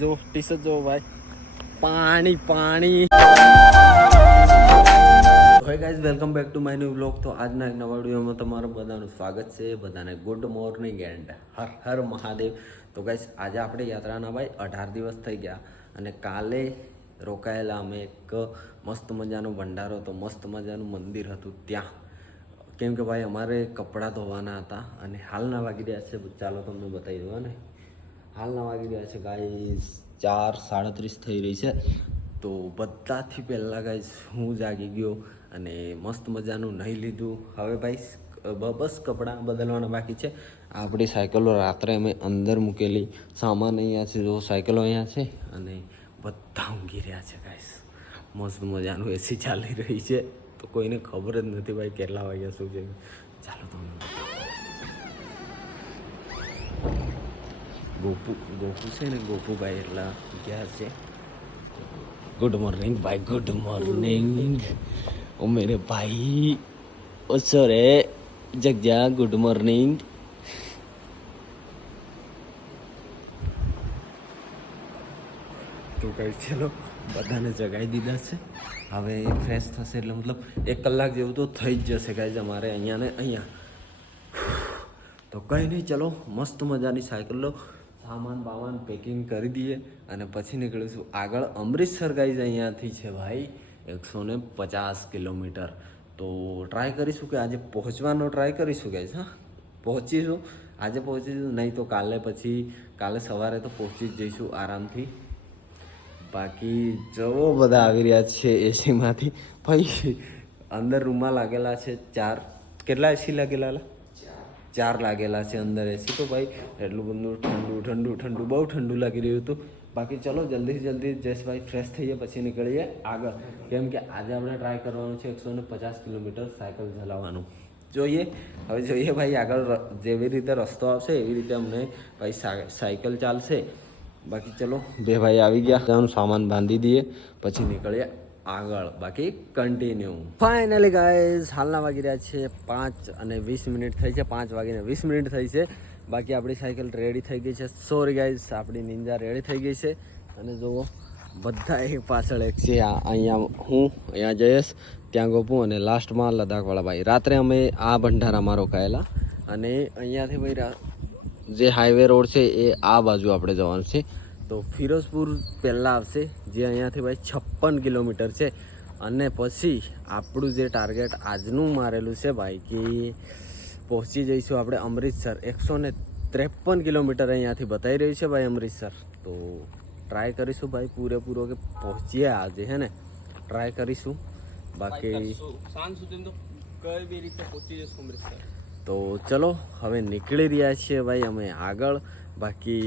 જો T shirt જો ભાઈ, પાણી પાણી. Hi guys, welcome back to my new vlog. તો આજના એક નવા વિડીયોમાં તમારું બધાનું સ્વાગત છે. બધાને good morning and Har Har Mahadev. તો ગાઈઝ, આજે આપણે યાત્રાના ભાઈ 18 દિવસ થઈ ગયા અને કાલે રોકાયેલા અમે એક મસ્ત મજાનો ભંડારો હતો, મસ્ત મજાનું મંદિર હતું ત્યાં. કેમ કે ભાઈ અમારે કપડાં ધોવાના હતા અને હાલના વાગી રહ્યા છે, ચાલો તમને બતાવી દો ને. હાલના વાગી રહ્યા છે ગાઈઝ 4:37 થઈ રહી છે. તો બધાથી પહેલાં ગાઈઝ હું જાગી ગયો અને મસ્ત મજાનું નહીં લીધું. હવે ભાઈ બસ કપડાં બદલવાના બાકી છે. આપણી સાયકલો રાત્રે અમે અંદર મૂકેલી, સામાન અહીંયા છે, જો સાયકલો અહીંયા છે અને બધા ઊંઘી રહ્યા છે ગાઈઝ. મસ્ત મજાનું એસી ચાલી રહી છે, તો કોઈને ખબર જ નથી ભાઈ કેટલા વાગ્યા શું છે. ચાલો તમને ગોપુ છે ને, ગોપુભાઈ એટલા ગયા છે. ગુડ મોર્નિંગ ભાઈ, ગુડ મોર્નિંગ. ઓ મેરે ભાઈ, ઓ સોરે જગ જા, ગુડ મોર્નિંગ. તો કઈ ચલો બધાને જગાવી દીધા છે. હવે ફ્રેશ થશે એટલે મતલબ 1 કલાક જેવું તો થઈ જ જશે ગાઈઝ અમારે અહીંયા ને અહીંયા. તો કંઈ નહીં, ચલો મસ્ત મજાની સાયકલ લો, સામાન બામાન પેકિંગ કરી દઈએ અને પછી નીકળીશું આગળ. અમૃતસર ગાઈઝ અહીંયાથી છે ભાઈ 150 કિલોમીટર. તો ટ્રાય કરીશું કે આજે પહોંચવાનો ટ્રાય કરીશું ગાઈઝ. હા, પહોંચીશું, આજે પહોંચીશું, નહીં તો કાલે સવારે તો પહોંચી જ જઈશું આરામથી. બાકી જવો બધા આવી રહ્યા છે એસીમાંથી ભાઈ. અંદર રૂમમાં લાગેલા છે 4, કેટલા એસી લાગેલા? 4 લાગેલા છે અંદર એસી. તો ભાઈ એટલું બધું ઠંડુ બહુ ઠંડુ લાગી રહ્યું હતું. બાકી ચલો જલ્દી જયેશભાઈ ફ્રેશ થઈએ પછી નીકળીએ આગળ. કેમ કે આજે આપણે ટ્રાય કરવાનું છે 150 કિલોમીટર સાયકલ ચલાવવાનું. જોઈએ ભાઈ આગળ જેવી રીતે રસ્તો આવશે એવી રીતે અમને ભાઈ સાયકલ ચાલશે. બાકી ચલો 2 ભાઈ આવી ગયા, ત્યાંનું સામાન બાંધી દઈએ પછી નીકળીએ આગળ. બાકી કન્ટિન્યુ. ફાઇનલી ગાઈઝ હાલના વાગી રહ્યા છે 5:20 થઈ છે. 5:20 થઈ છે. બાકી આપણી સાયકલ રેડી થઈ ગઈ છે. સોરી ગાઈઝ, આપણી નિંજા રેડી થઈ ગઈ છે. અને જુઓ બધા એક પાછળ એક છે. અહીંયા હું, અહીંયા જયેશ, ત્યાં ગોપુ અને લાસ્ટમાં લદ્દાખવાળા ભાઈ. રાત્રે અમે આ ભંડારામાં રોકાયેલા અને અહીંયાથી ભાઈ જે હાઈવે રોડ છે એ આ બાજુ આપણે જવાનું છે. તો ફિરોઝપુર પહેલાં આવશે, જે અહીંયાથી ભાઈ 56 કિલોમીટર છે. અને પછી આપણું જે ટાર્ગેટ આજનું મારેલું છે ભાઈ કે પહોંચી જઈશું આપણે અમૃતસર. 153 કિલોમીટર અહીંયાથી બતાવી રહ્યું છે ભાઈ અમૃતસર. તો ટ્રાય કરીશું ભાઈ પૂરેપૂરો કે પહોંચીએ આજે, હે ને? ટ્રાય કરીશું. બાકી સાંજ સુધી તો કઈ બી રીતે પહોંચી જઈશું અમૃતસર. તો ચલો હવે નીકળી રહ્યા છીએ ભાઈ અમે આગળ. બાકી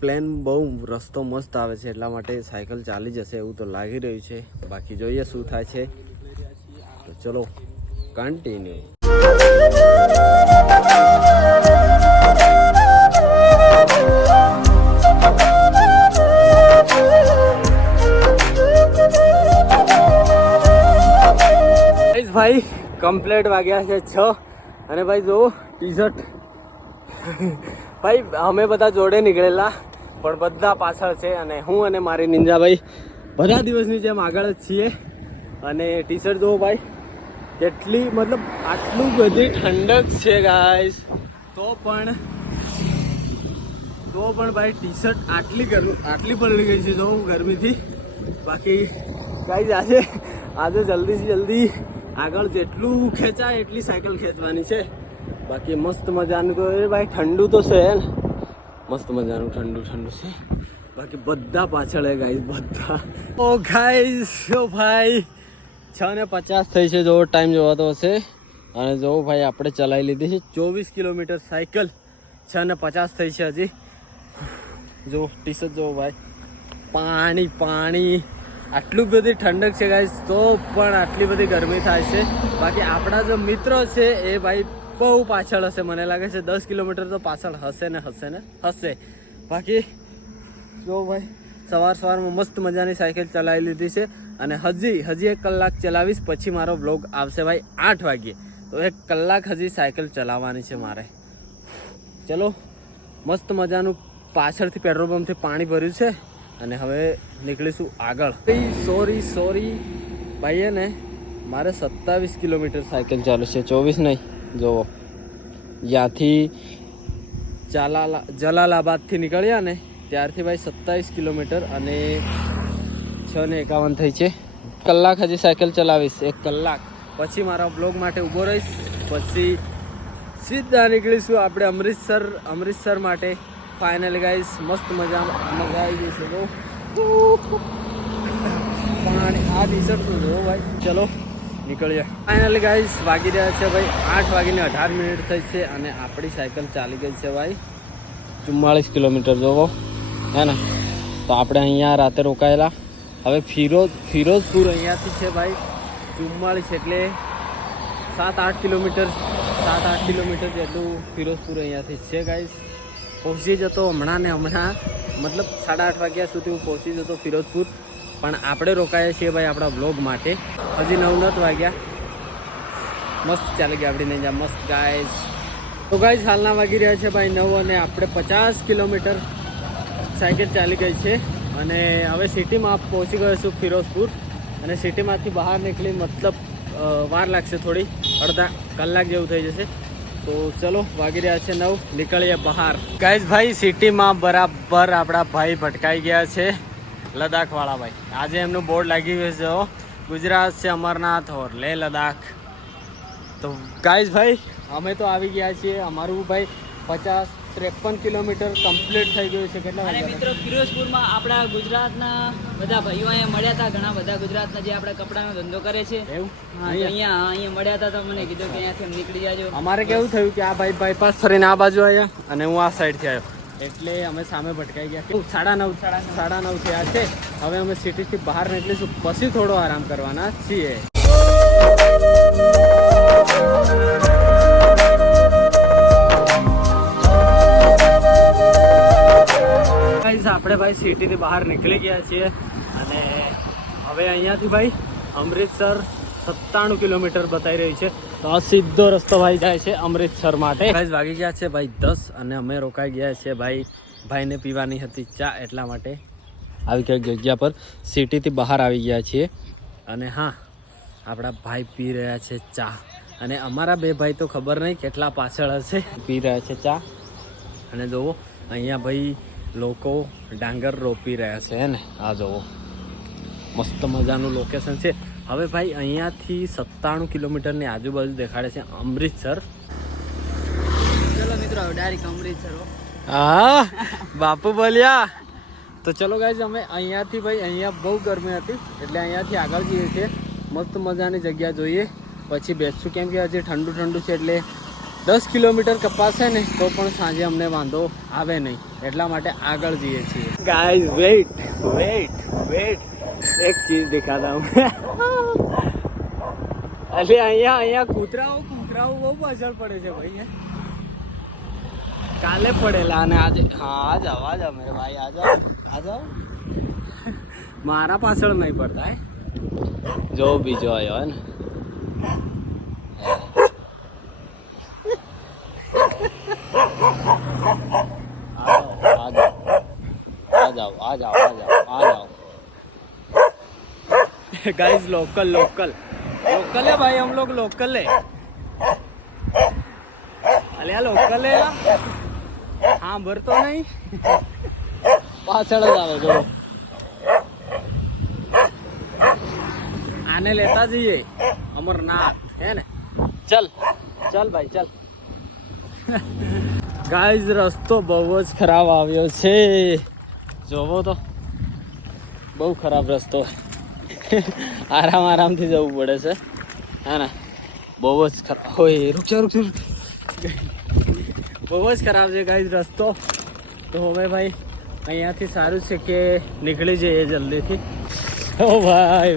પ્લેન બહુ રસ્તો મસ્ત આવે છે, એટલા માટે સાયકલ ચાલી જશે એવું તો લાગી રહ્યું છે. બાકી જોઈએ શું થાય છે. તો ચલો કન્ટિન્યુ. ભાઈ કમ્પ્લીટ વાગ્યા છે 6 અને ભાઈ જો ટી-શર્ટ ભાઈ અમે બધા જોડે નીકળેલા પણ બધા પાછળ છે અને હું અને મારી નિંજા ભાઈ બધા દિવસની જેમ આગળ જ છીએ. અને ટી-શર્ટ જો ભાઈ કેટલી મતલબ આટલું બધી ઠંડક છે ગાઈસ, તો પણ ભાઈ ટી-શર્ટ આટલી પલળી ગઈ છે જો ગરમીથી. બાકી ગાઈસ આજે જલ્દી આગળ જેટલું ખેંચાય એટલી સાયકલ ખેંચવાની છે. બાકી મસ્ત મજાનું તો એ ભાઈ ઠંડુ તો છે ને, મસ્ત મજાનું ઠંડુ છે. બાકી બધા પાછળ ગાઈઝ, બધા. ઓ ગાઈઝ, ઓ ભાઈ 6:50 થઈ છે, જો ટાઈમ જોવાતો હશે. અને જો ભાઈ આપણે ચલાવી લીધી છે 24 કિલોમીટર સાયકલ. 6:50 થઈ છે હજી. જો ટી-શર્ટ જો ભાઈ, પાણી. આટલું બધી ઠંડક છે ગાઈઝ, તો પણ આટલી બધી ગરમી થાય છે. બાકી આપણા જો મિત્રો છે એ ભાઈ બહુ પાછળ હશે, મને લાગે છે 10 કિલોમીટર તો પાછળ હશે. બાકી જો ભાઈ સવારમાં મસ્ત મજાની સાયકલ ચલાવી લીધી છે અને હજી 1 કલાક ચલાવીશ પછી મારો બ્લોગ આવશે ભાઈ 8 વાગ્યે. તો 1 કલાક હજી સાયકલ ચલાવવાની છે મારે. ચલો મસ્ત મજાનું પાછળથી પેટ્રોલ પંપથી પાણી ભર્યું છે અને હવે નીકળીશું આગળ. સોરી ભાઈએ ને મારે 27 કિલોમીટર સાયકલ ચાલુ છે, 24 નહીં. જુઓ, જ્યાંથી જલાલાબાદથી નીકળ્યા ને ત્યારથી ભાઈ 27 કિલોમીટર અને 6:51 થઈ છે. કલાક હજી સાયકલ ચલાવીશ, 1 કલાક પછી મારા બ્લોગ માટે ઊભો રહીશ. પછી સીધા નીકળીશું આપણે અમૃતસર માટે. ફાઇનલી ગાઈસ મસ્ત મજા આવી ગઈ છે. બહુ પાણી આ ટી શર્ટ તો જુઓ ભાઈ. ચલો નીકળીએ. ફાઇનલી ગાઈસ વાગી રહ્યા છે ભાઈ 8:18 થઈ છે અને આપણી સાયકલ ચાલી ગઈ છે ભાઈ 44 કિલોમીટર. જોવો હે ને. તો આપણે અહીંયા રાતે રોકાયેલા. હવે ફિરોઝપુર અહીંયાથી છે ભાઈ 44 એટલે 7-8 કિલોમીટર જેટલું ફિરોઝપુર અહીંયાથી છે ગાઈસ. પહોંચી જતો હમણાં મતલબ 8:30 વાગ્યા સુધી હું પહોંચી જતો ફિરોઝપુર. પણ આપણે રોકાયા છીએ ભાઈ આપણા બ્લોગ માટે. હજી 9 વાગ્યા. મસ્ત ચાલી ગઈ આપણી નેજા મસ્ત ગાઈસ. તો ગાઈસ હાલના વાગી રહ્યા છે ભાઈ 9 અને આપણે 50 કિલોમીટર સાયકલ ચાલી ગઈ છે અને હવે સિટીમાં પહોંચી ગયો છું ફિરોઝપુર. અને સિટીમાંથી બહાર નીકળી મતલબ વાર લાગશે થોડી, અડધા કલાક જેવું થઈ જશે. તો ચલો વાગી રહ્યા છે 9, નીકળીએ બહાર. ગાઈસ ભાઈ સિટીમાં બરાબર આપણા ભાઈ ભટકાઈ ગયા છે, લદ્દાખવાળા ભાઈ. આજે એમનું બોર્ડ લાગી ગયું છે, ગુજરાત છે અમરનાથ ઓર લે લદ્દાખ. તો ગાઈસ ભાઈ અમે તો આવી ગયા છીએ. અમારું ભાઈ 53 કિલોમીટર કમ્પ્લીટ થઈ ગયું છે. કેટલા અને મિત્રો ફિરોઝપુરમાં આપણા ગુજરાતના બધા ભાઈઓ અહીંયા મળ્યા હતા. ઘણા બધા ગુજરાતના જે આપણા કપડાનો ધંધો કરે છે એવું અહીંયા મળ્યા હતા. તો મને કીધું કે અહીંયાથી નીકળી જાજો. અમારે કેવું થયું કે આ ભાઈ બાયપાસ ફરીને આ બાજુ આવ્યા અને હું આ સાઈડથી આવ્યો એટલે અમે સામે ભટકાઈ ગયા. 9:30 થયા છે. હવે અમે સિટીથી બહાર નીકળીશું પછી થોડો આરામ કરવાના છીએ. આપણે ભાઈ સિટીથી બહાર નીકળી ગયા છીએ અને હવે અહીંયાથી ભાઈ અમૃતસર 97 કિલોમીટર બતાવી રહી છે. તો આ સીધો રસ્તો ભાઈ જાય છે અમૃતસર માટે. ભાઈ વાગી ગયા છે ભાઈ 10 અને અમે રોકાઈ ગયા છે ભાઈને પીવાની હતી ચા, એટલા માટે આવી કઈ જગ્યા પર સિટીથી બહાર આવી ગયા છીએ. અને હા, આપણા ભાઈ પી રહ્યા છે ચા અને અમારા બે ભાઈ તો ખબર નહીં કેટલા પાછળ હશે, પી રહ્યા છે ચા. અને જુઓ અહીંયા ભાઈ લોકો ડાંગર રોપી રહ્યા છે હે ને. આ જુઓ મસ્ત મજાનું લોકેશન છે. હવે ભાઈ અહીંયાથી 97 કિલોમીટરની આજુબાજુ દેખાડે છે અમૃતસર. ચલો મિત્રો ડાયરેક્ટ અમૃતસર. હા બાપુ બોલ્યા. તો ચલો ગાઈઝ અમે અહીંયાથી ભાઈ અહીંયા બહુ ગરમી હતી એટલે અહીંયાથી આગળ જઈએ છીએ. મસ્ત મજાની જગ્યા જોઈએ પછી બેસશું, કેમ કે હજી ઠંડુ છે એટલે 10 કિલોમીટર કપાશે ને તો પણ સાંજે અમને વાંધો આવે નહીં, એટલા માટે આગળ જઈએ છીએ. ગાઈઝ વેઇટ એક ચીજ દિખાતા હું. એટલે અહીંયા કૂતરાઓ બહુ પાછળ પડે છે ભાઈ. કાલે પડેલા અને આજે હા આ જાઓ મેરે ભાઈ આ જાઓ. મારા પાછળ નહીં પડતા હે. જો બીજો આવ્યો હે ને. आ जाओ गाइस. लोकल है भाई, हम लोग लोकल है. अलिया लोकल है हाँ भर तो नहीं. पाछड़ जावे जो आने लेता जाइए अमरनाथ है ने. चल भाई चल. ગાઈઝ રસ્તો બહુ જ ખરાબ આવ્યો છે, જોવો તો બહુ ખરાબ રસ્તો. આરામથી જવું પડે છે હા ને. બહુ જ ખરાબ હોય. રૂક બહુ જ ખરાબ છે ગાઈઝ રસ્તો. તો હવે ભાઈ અહીંયાથી સારું છે કે નીકળી જઈએ જલ્દીથી. ઓ ભાઈ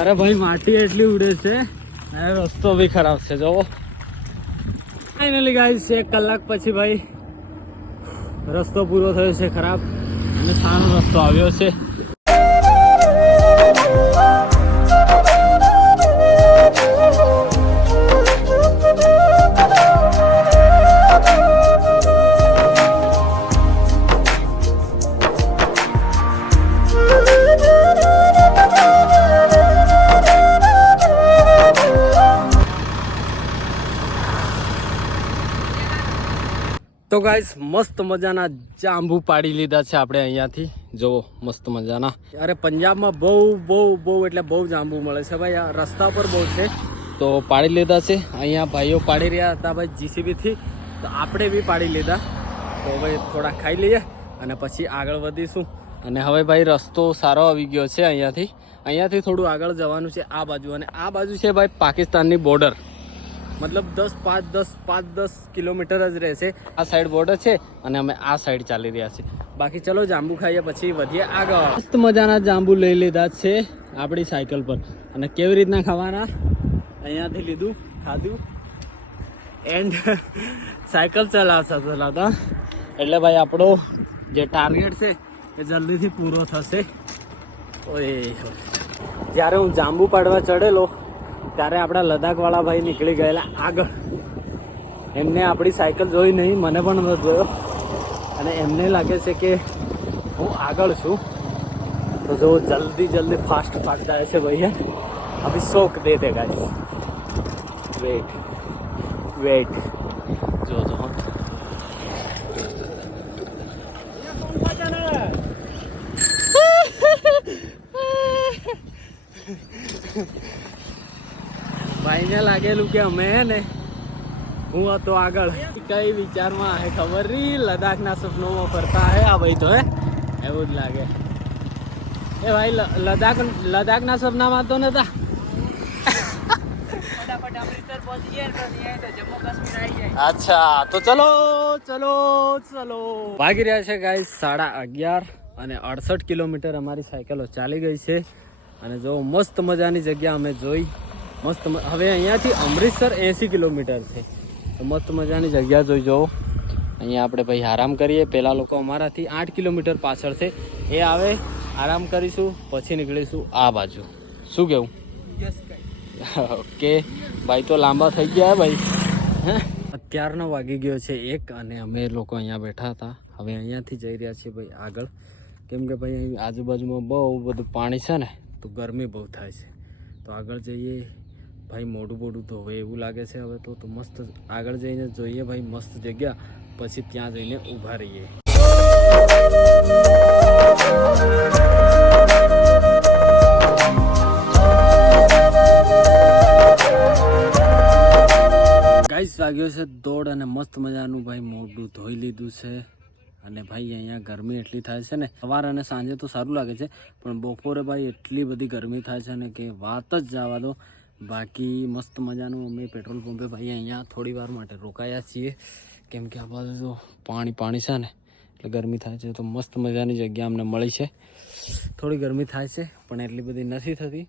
અરે ભાઈ માટી એટલી ઉડે છે અને રસ્તો બી ખરાબ છે જોવો. ફાઇનલી ગાઈસ 1 કલાક પછી ભાઈ રસ્તો પૂરો થયો છે ખરાબ અને સારો રસ્તો આવ્યો છે. તો ગાઈસ મસ્ત મજાના જાંબુ પાડી લીધા છે આપણે અહીંયાથી. જો મસ્ત મજાના. અરે પંજાબમાં બહુ એટલે બહુ જાંબુ મળે છે ભાઈ. આ રસ્તા પર બહુ છે તો પાડી લીધા છે. અહીંયા ભાઈઓ પાડી રહ્યા હતા ભાઈ જીસીબીથી, તો આપણે બી પાડી લીધા. તો હવે થોડા ખાઈ લઈએ અને પછી આગળ વધીશું. અને હવે ભાઈ રસ્તો સારો આવી ગયો છે. અહીંયાથી થોડું આગળ જવાનું છે આ બાજુ, અને આ બાજુ છે ભાઈ પાકિસ્તાનની બોર્ડર. મતલબ 5-10 કિલોમીટર જ રહેશે. આ સાઈડ બોર્ડર છે અને અમે આ સાઈડ ચાલી રહ્યા છીએ. બાકી ચલો જાંબુ ખાઈએ પછી વધીએ આગળ. મસ્ત મજાના જાંબુ લઈ લીધા છે આપણી સાયકલ પર. અને કેવી રીતના ખાવાના, અહીંયાથી લીધું, ખાધું એન્ડ સાયકલ ચલાવતા એટલે ભાઈ આપણો જે ટાર્ગેટ છે એ જલ્દીથી પૂરો થશે. ઓય જ્યારે હું જાંબુ પાડવા ચડેલો ત્યારે આપણા લદ્દાખવાળા ભાઈ નીકળી ગયેલા આગળ. એમને આપણી સાયકલ જોઈ નહીં, મને પણ ન જોયો, અને એમને લાગે છે કે હું આગળ છું. તો જો જલ્દી ફાસ્ટ જાય છે ભૈયા. અભી શોક દેતે ગાઈસ. વેટ જો ભાઈને લાગેલું કે અમે હે ને, હું હતો આગળ. કઈ વિચારમાં હે ખબર નહીં, લદ્દાખના સપનોમાં ફરતા હે આ ભાઈ તો. હે એવું જ લાગે એ ભાઈ. લદ્દાખના સપનામાં તો નતા. ફટાફટ અમૃતસર પહોંચી ગયા તો જમ્મુ કાશ્મીર આવી જાય. અચ્છા તો ચલો ભાગી રહ્યા છે ગાઈસ 11:30 અને 68 કિલોમીટર અમારી સાયકલો ચાલી ગઈ છે. અને જો મસ્ત મજાની જગ્યા અમે જોઈ. હવે અહીંયાથી અમૃતસર 80 કિલોમીટર છે. તો મસ્ત મજાની જગ્યા જોઈ જુઓ. અહીંયા આપણે ભાઈ આરામ કરીએ. પહેલાં લોકો અમારાથી 8 કિલોમીટર પાછળ છે, એ આવે, આરામ કરીશું, પછી નીકળીશું આ બાજુ. શું કેવું? ઓકે ભાઈ, તો લાંબા થઈ ગયા ભાઈ. અત્યારનો વાગી ગયો છે 1 અને અમે લોકો અહીંયા બેઠા હતા. હવે અહીંયાથી જઈ રહ્યા છીએ ભાઈ આગળ, કેમ કે ભાઈ અહીં આજુબાજુમાં બહુ બધું પાણી છે ને, તો ગરમી બહુ થાય છે. તો આગળ જઈએ ભાઈ. મોઢું તો હવે એવું લાગે છે હવે તો મસ્ત આગળ જઈને જોઈએ ભાઈ મસ્ત જગ્યા, પછી ત્યાં જઈને ઊભા રહીએ. ગાઈસ વાગ્યો છે 1:30 અને મસ્ત મજાનું ભાઈ મોઢું ધોઈ લીધું છે. અને ભાઈ અહીંયા ગરમી એટલી થાય છે ને, સવાર અને સાંજે તો સારું લાગે છે, પણ બપોરે ભાઈ એટલી બધી ગરમી થાય છે ને કે વાત જ જવા દો. બાકી મસ્ત મજાનું અમે પેટ્રોલ પંપે ભાઈ અહીંયા થોડી વાર માટે રોકાયા છીએ, કેમ કે આ બાજુ જો પાણી છે ને, એટલે ગરમી થાય છે. તો મસ્ત મજાની જગ્યા અમને મળી છે. થોડી ગરમી થાય છે પણ એટલી બધી નથી થતી,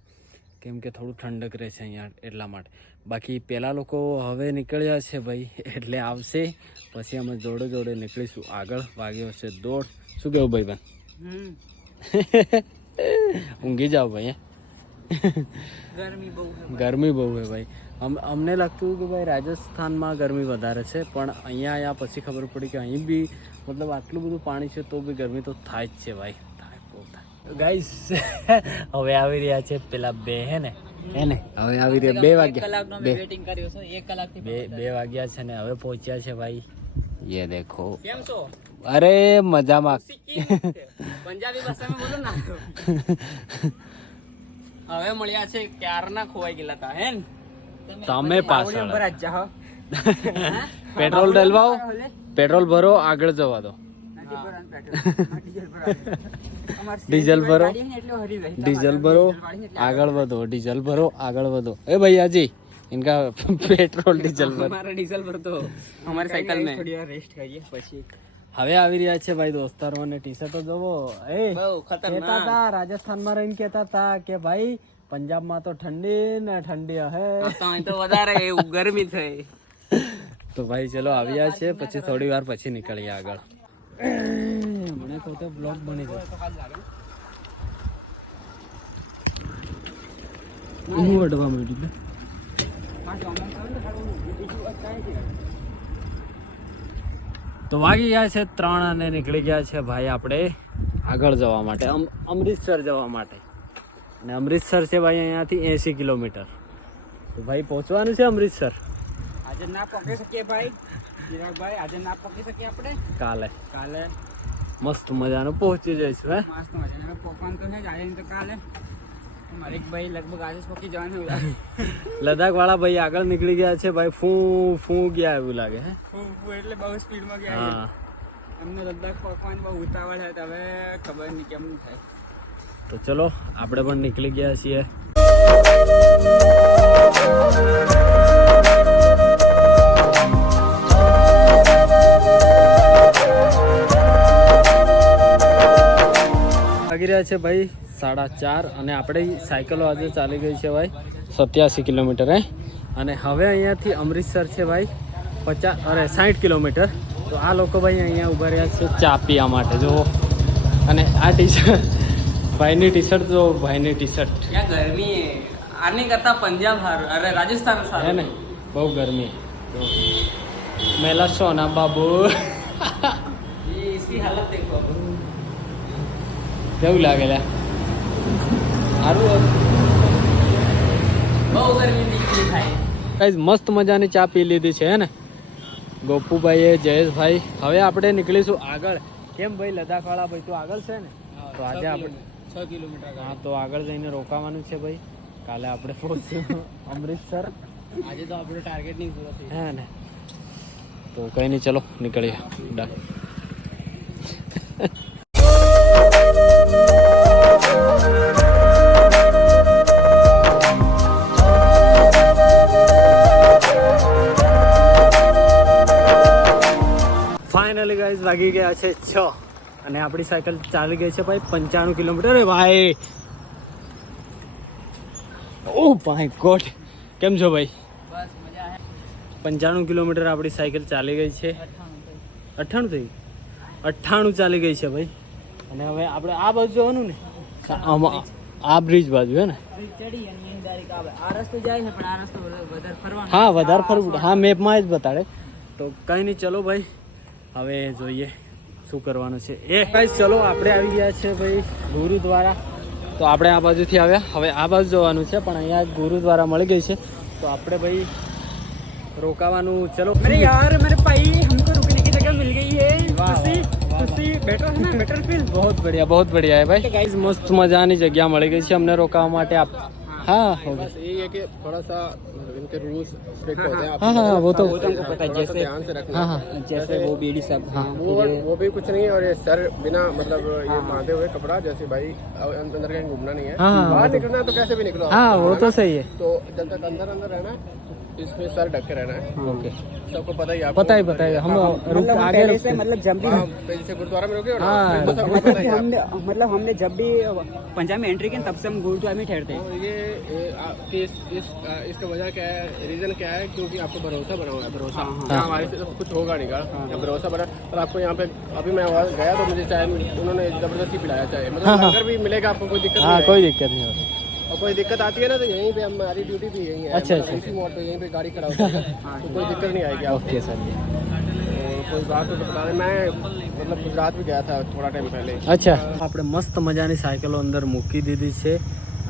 કેમ કે થોડું ઠંડક રહે છે અહીંયા એટલા માટે. બાકી પહેલાં લોકો હવે નીકળ્યા છે ભાઈ, એટલે આવશે પછી અમે જોડે નીકળીશું આગળ. વાગ્યો છે 1:30. શું કેવું ભાઈ બન? ઊંઘી જાઓ ભાઈ. ગરમી બહુ છે ભાઈ. અમને લાગતું કે ભાઈ રાજસ્થાનમાં ગરમી વધારે છે, પણ અહીંયા આવ્યા પછી ખબર પડી કે અહીં બી મતલબ આટલું બધું પાણી છે તો બી ગરમી તો થાય જ છે ભાઈ. ગાઈસ હવે આવી રહ્યા છે પેલા બે હે ને હવે આવી રહ્યા 2 વાગ્યા. 2 વાગ્યા છે ને હવે પહોંચ્યા છે ભાઈ. ये देखो. કેમ છો? અરે મજામાં. પંજાબી ભાષામાં બોલો ના. હવે મળ્યા છે, ક્યારના ખોવાઈ ગયેલા હતા હે ને તમે પાછળ. પેટ્રોલ ડલવાઓ, પેટ્રોલ ભરો, આગળ જવા દો. ડીઝલ ભરો, આગળ વધો. ડીઝલ ભરો, આગળ વધો. ए भैया जी, इनका पेट्रोल डीजल भरो. हमारा डीजल भर दो हमारी साइकिल में. थोड़ी रेस्ट करिए પછી. હવે આવી રહ્યા છે ભાઈ દોસ્તારો, અને ટી શર્ટો જોવો. બહુ ખતરનાક. કહેતા હતા રાજસ્થાનમાં રહીને કહેતા હતા કે ભાઈ પંજાબમાં તો ઠંડી હે, તો અહીં તો વધારે ગરમી થઈ. તો ભાઈ ચલો આવ્યા છે, પછી થોડી વાર પછી નીકળીએ આગળ. મને કહો તો બ્લોગ બની જાય. હું વડવા માંડી. તો વાગી ગયા છે 3 અને નીકળી ગયા છે ભાઈ આપણે આગળ જવા માટે, અમૃતસર જવા માટે. અને અમૃતસર છે ભાઈ અહીંયાથી 80 કિલોમીટર. તો ભાઈ પહોંચવાનું છે અમૃતસર. આજે ના પહોંચી શકીએ ભાઈ, ચિરાગભાઈ આજે ના પકી શકીએ આપણે કાલે કાલે મસ્ત મજાનું પહોંચી જઈશું હે મસ્ત મજાનું પોકવાન તો છે જ આજે તો કાલે મારે એક ભાઈ લગભગ આજે જ પકી જવાનું લદ્દાખ વાળા ભાઈ આગળ નીકળી ગયા છે ભાઈ ફૂ ફૂ ગયા એવું લાગે હે એટલે બહુ સ્પીડમાં ગયા હા અમને લદ્દાખ પકવાની બહુ ઉતાવળ છે તો હવે ખબર નહીં કેમનું થાય તો ચલો આપણે પણ નીકળી ગયા છીએ લાગી રહ્યા છે ભાઈ 4:30 અને આપણે સાયકલો આજે ચાલી ગઈ છે ભાઈ 87 કિલોમીટર હે અને હવે અહીંયાથી અમૃતસર છે ભાઈ 60 કિલોમીટર તો આ લોકો ભાઈ અહીંયા ઊભા રહ્યા છે ચા પીવા માટે જો અને આ ટી-શર્ટ ભાઈની ટી-શર્ટ જો ભાઈની ટી-શર્ટ ત્યાં ગરમી આની કરતા પંજાબ સારું અરે રાજસ્થાન હે સારું ને બહુ ગરમી મેલા સોના બાબુ इसकी हालत देखो કેવું લાગે લે સારું બહુ ગરમી દીકરી થાય ગાઈઝ મસ્ત મજાની ચા પી લીધી છે હે ને ગોપુભાઈએ જયેશભાઈ હવે આપણે નીકળીશું આગળ કેમ ભાઈ લદ્દાખ વાળા ભાઈ તો આગળ છે ને તો આજે આપણે 6 કિલોમીટર હા તો આગળ જઈને રોકાવાનું છે ભાઈ કાલે આપણે પહોંચીશું અમૃતસર આજે તો આપણું ટાર્ગેટ નહીં પૂરો થઈ હે ને તો કઈ નહીં ચલો નીકળીએ ડન ફાઇનલી ગાઈઝ વાગી ગયા છે 6 અને આપણી સાયકલ ચાલી ગઈ છે ભાઈ 95 કિલોમીટર અરે ભાઈ ઓ માય ગોડ કેમ છો ભાઈ બસ મજા હે 95 કિલોમીટર આપણી સાયકલ ચાલી ગઈ છે 98 થઈ 98 ચાલી ગઈ છે ભાઈ અને હવે આપણે આ બાજુ જવાનું ને આ બ્રિજ બાજુ હે ને ચડી અને એની ડાયરેક્ટ આવે આ રસ્તો જાય છે પણ આ રસ્તો વધારે ફરવાનો હા વધારે ફરવું હા મેપમાં જ બતાડે તો કંઈ નહીં ચલો ભાઈ હવે જોઈએ શું કરવાનું છે એ ગાઈસ ચલો આપણે આવી ગયા છે ભાઈ ગુરુદ્વારા તો આપણે આ બાજુથી આવ્યા હવે આ બાજુ જવાનું છે પણ અહીંયા ગુરુદ્વારા મળી ગઈ છે તો આપણે ભાઈ રોકાવાનું ચલો अरे यार मेरे भाई हमको रुकने की जगह मिल गई है खुशी बेटर है ना बेटर फील बहुत बढ़िया है भाई गाइस मस्त मजाની જગ્યા મળી ગઈ છે અમને રોકાવા માટે આપ हाँ हो गया बस यही है कि थोड़ा सा इनके रूल्स स्ट्रिक्ट होते हैं हाँ हाँ वो तो हमको पता है जैसे ध्यान से रखना हाँ हाँ जैसे वो बीड़ी सब हाँ वो भी कुछ नहीं है और ये सर बिना मतलब ये बांधे हुए कपड़ा जैसे भाई अंदर कहीं घूमना नहीं है हाँ, हाँ, बाहर वो तो- निकलना है तो कैसे भी निकलो हाँ वो तो सही है तो जब तक अंदर अंदर रहना है इसमें सर ढक के रहना है ओके सबको पता ही आपको पता है हम रुक आगे पहले से रुकते मतलब जब भी हाँ, जैसे गुरुद्वारा में रुके हो ना हाँ। फिर तो सबको पता ही है मतलब हमने जब भी पंजाब में एंट्री की तब से हम गुरुद्वारा में ठहरते हैं और ये इसका वजह क्या है रीजन क्या है क्योंकि आपको भरोसा बना हुआ है भरोसा यहाँ हमारे से तो कुछ होगा नहीं का यहाँ भरोसा बना और आपको यहाँ पे अभी मैं वहाँ गया तो मुझे चाय उन्होंने जबरदस्ती पिलाया चाय हाँ, मतलब हाँ। अगर भी मिलेगा आपको कोई दिक्कत हाँ नहीं कोई आएगी। दिक्कत नहीं होती और कोई दिक्कत आती है ना तो यहीं पे हमारी ड्यूटी भी यहीं है अच्छा, मतलब अच्छा। इसी मोड़ पे यहीं पे गाड़ी खड़ा होता है तो कोई दिक्कत नहीं आएगी आपको ओके सर तो कोई बात तो बता रहे मैं मतलब गुजरात भी गया था थोड़ा टाइम पहले અચ્છા આપણે મસ્ત મજાની સાયકલો અંદર મૂકી દીધી છે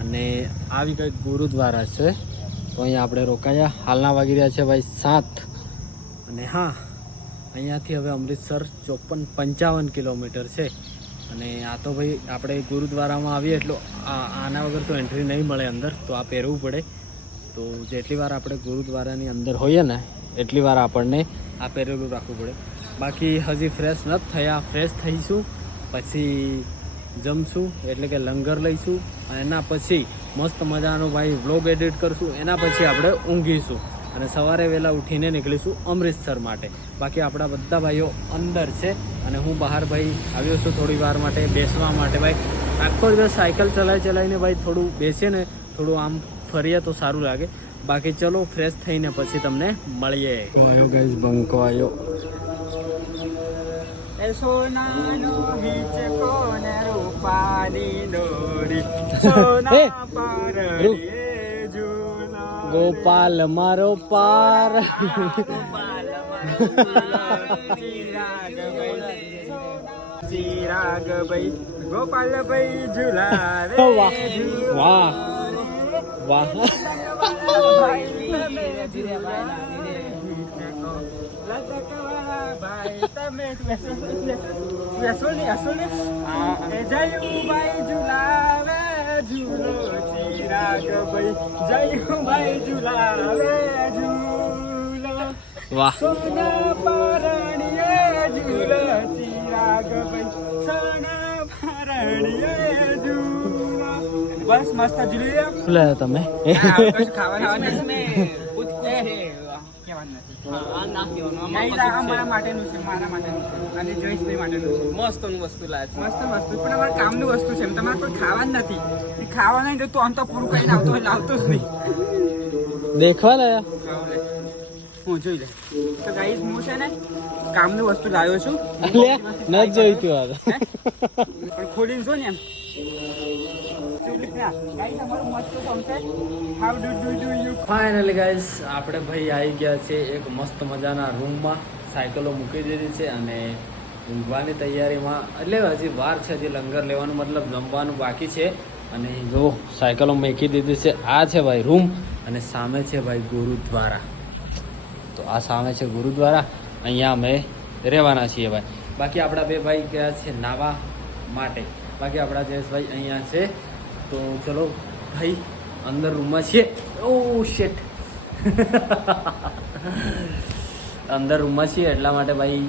અને આવી કંઈક ગુરુદ્વારા છે તો અહીંયા આપણે રોકાયા હાલના વાગી રહ્યા છે ભાઈ 7 અને હા અહીંયાથી હવે અમૃતસર 55 કિલોમીટર છે અને આ તો ભાઈ આપણે ગુરુદ્વારામાં આવીએ એટલો આના વગર તો એન્ટ્રી નહીં મળે અંદર તો આ પહેરવું પડે તો જેટલી વાર આપણે ગુરુદ્વારાની અંદર હોઈએ ને એટલી વાર આપણને આ પહેરેલું રાખવું પડે બાકી હજી ફ્રેશ નથી થયા ફ્રેશ થઈશું પછી જમશું એટલે કે લંગર લઈશું અને એના પછી મસ્ત મજાનો ભાઈ વ્લોગ એડિટ કરશું એના પછી આપણે ઊંઘીશું અને સવારે વહેલા ઉઠીને નીકળીશું અમૃતસર માટે બાકી આપણા બધા ભાઈઓ અંદર છે અને હું બહાર ભાઈ આવ્યો છું થોડી વાર માટે બેસવા માટે ભાઈ આખો દિવસ સાયકલ ચલાવીને ભાઈ થોડું બેસીએ ને થોડું આમ ફરીએ તો સારું લાગે બાકી ચલો ફ્રેશ થઈને પછી તમને મળીએ આવ્યો ગાઈઝ બંકો આવ્યો સોનાનો હિંચકો ને રૂપાની દોરી એ, સોના રૂક. પારડીએ ઝૂલા ગોપાલ મારો પાર ચિરાગભાઈ ગોપાલભાઈ ઝૂલા રે વાહ વાહ વાહ ભાઈ તમે જયુભાઈ ઝુલાવે ઝૂલો ચિરાગ ભાઈ જયુભાઈ ઝુલાવે ઝૂલો વાહ સોના પરણીએ ઝૂલો ચિરાગ ભાઈ સોના પરણીએ ઝૂલો બસ મસ્ત ઝૂલી રહ્યા લે તમે ખાવાનું પૂછતે હે કહેવાનું નથી આ નામ દેવાનું નહીં, આ મારા માટેનું છે અને જયેશભાઈ માટેનું છે મસ્ત વસ્તુ લાગે મસ્ત વસ્તુ પણ અમારા કામનું વસ્તુ છે એમ તમારે કોઈ ખાવાનું નથી એ ખાવા નહીં તો તું આમ તો પૂરું કરીને આવતો હોય લાવતો જ નહીં દેખવા લાયા હું જોઈ લે તો ગાઈસ હું છે ને કામનું વસ્તુ લાવ્યો છું ન જોઈ તું આ પણ ખોલીને જો ને એમ ફાઇનલી ગાઈસ આપણે ભાઈ આવી ગયા છે એક મસ્ત મજાના રૂમમાં. સાયકલો મૂકી દીધી છે અને ઊંઘવાની તૈયારીમાં, એટલે હજી વાર છે, હજી લંગર લેવાનું મતલબ જમવાનું બાકી છે. અને જો સાયકલો મૂકી દીધી છે. આ છે ભાઈ રૂમ અને સામે છે ભાઈ ગુરુદ્વારા. તો આ સામે છે ગુરુદ્વારા, અહીંયા અમે રહેવાના છીએ ભાઈ. બાકી આપણા બે ભાઈ ગયા છે નાવા માટે. બાકી આપણા જયેશભાઈ અહીંયા છે. તો ચલો ભાઈ અંદર રૂમમાં છીએ. ઓ શેટ અંદર રૂમમાં છીએ એટલા માટે ભાઈ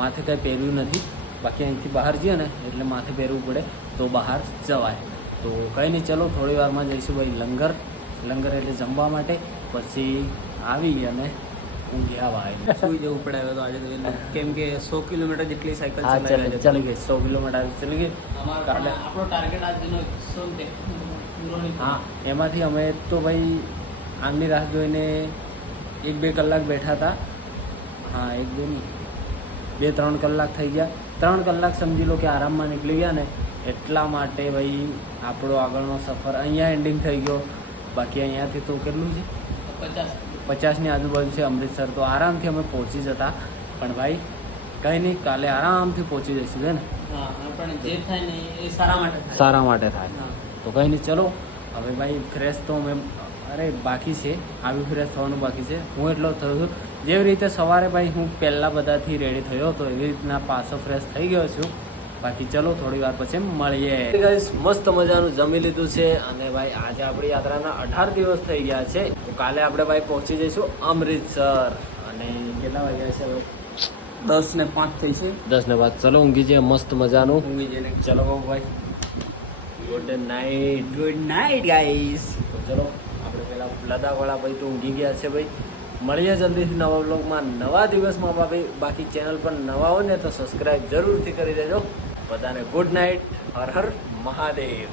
માથે કંઈ પહેર્યું નથી. બાકી અહીંથી બહાર જઈએ ને એટલે માથે પહેરવું પડે તો બહાર જવાય. તો કંઈ નહીં, ચલો થોડી વારમાં જઈશું ભાઈ લંગર એટલે જમવા માટે. પછી આવી અને ઊંઘ્યા ભાઈ સુઈ જવું પડે હવે તો આજે તો કેમ કે 100 કિલોમીટર જેટલી સાયકલ હા ચાલી ગઈ 100 કિલોમીટર ચલી ગઈ. કાલે આપણો ટાર્ગેટ આજનો 100 પૂરો નહીં. હા, એમાંથી અમે તો ભાઈ આમની રાહ જોઈને 1-2 કલાક બેઠા હતા. હા 1-2 નહીં, 2-3 કલાક થઈ ગયા. 3 કલાક સમજી લો કે આરામમાં નીકળી ગયા ને, એટલા માટે ભાઈ આપણો આગળનો સફર અહીંયા એન્ડિંગ થઈ ગયો. બાકી અહીંયાથી તો કેટલું છે, 50ની આજુબાજુ છે અમૃતસર. તો આરામથી અમે પહોંચી જતા, પણ ભાઈ કંઈ નહીં, કાલે આરામથી પહોંચી જઈશું છે ને. હા પણ જે થાય ને એ સારા માટે થાય. સારા માટે થાય. તો કંઈ નહીં, ચલો હવે ભાઈ ફ્રેશ તો મેં બાકી છે, આવી ફ્રેશ થવાનું બાકી છે. હું એટલો થયો છું જેવી રીતે સવારે ભાઈ હું પહેલાં બધાથી રેડી થયો હતો એવી રીતના પાછો ફ્રેશ થઈ ગયો છું. બાકી ચલો થોડી વાર પછી મળીએ. ગાઈસ મસ્ત મજાનું જમી લીધું છે અને ભાઈ આજે આપણી યાત્રાના 18 દિવસ થઈ ગયા છે. તો કાલે આપણે ભાઈ પહોંચી જઈશું અમૃતસર. અને કેટલા વાગ્યા છે હવે? 10:05 થઈ છે. 10:05. ચલો ઊંઘી જઈએ મસ્ત મજાનું. ઊંઘી જઈને ચલો ભાઈ, good night. Good night guys. તો ચલો આપણે પેલા લદાખવાળા ભાઈ તો ઊંઘી ગયા છે ભાઈ. મળીએ જલ્દીથી નવા બ્લોગમાં નવા દિવસમાં ભાઈ. બાકી ચેનલ પર નવા હોય ને તો સબસ્ક્રાઈબ જરૂરથી કરી દેજો. બધાને ગુડ નાઇટ. હર હર મહાદેવ.